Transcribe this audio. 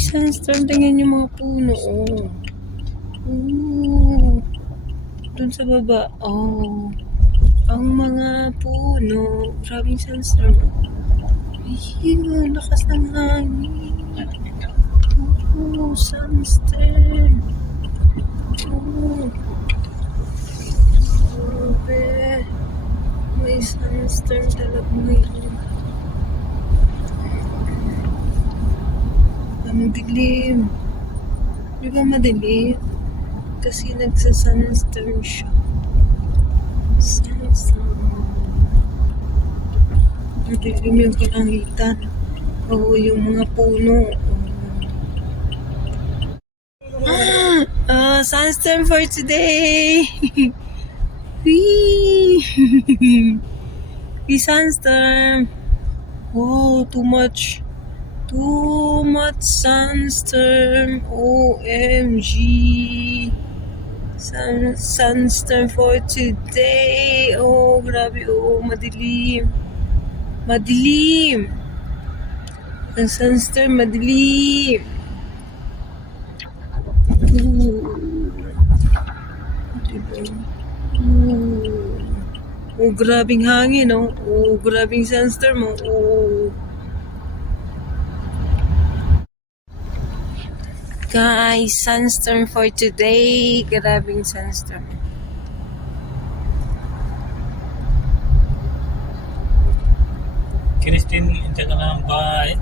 Sandstorm. Tingnan yung mga puno. Oh. Ooh. Dun sa baba. Oh. Ang mga puno. Grabing sandstorm. Lakas ng hangin. Oh, sandstorm. Oh. Grabe. May sandstorm talaga ngayon. Ang dilim. Di ba madilim? Kasi nagsa-sandstorm siya. Sandstorm. Madilim yung kalangitan. Oo, yung mga puno. Sandstorm for today! Whee! Sandstorm! Wow, too much. Too much sandstorm. OMG. Sandstorm for today. Oh, grabe. Oh, madilim. Madilim. Ang sandstorm, madilim. Oh, grabing hangin, oh. Oh, grabing sandstorm, oh. Oh. Guys, sandstorm for today. Grabing sandstorm. Christine, hindi ka na ang bahay.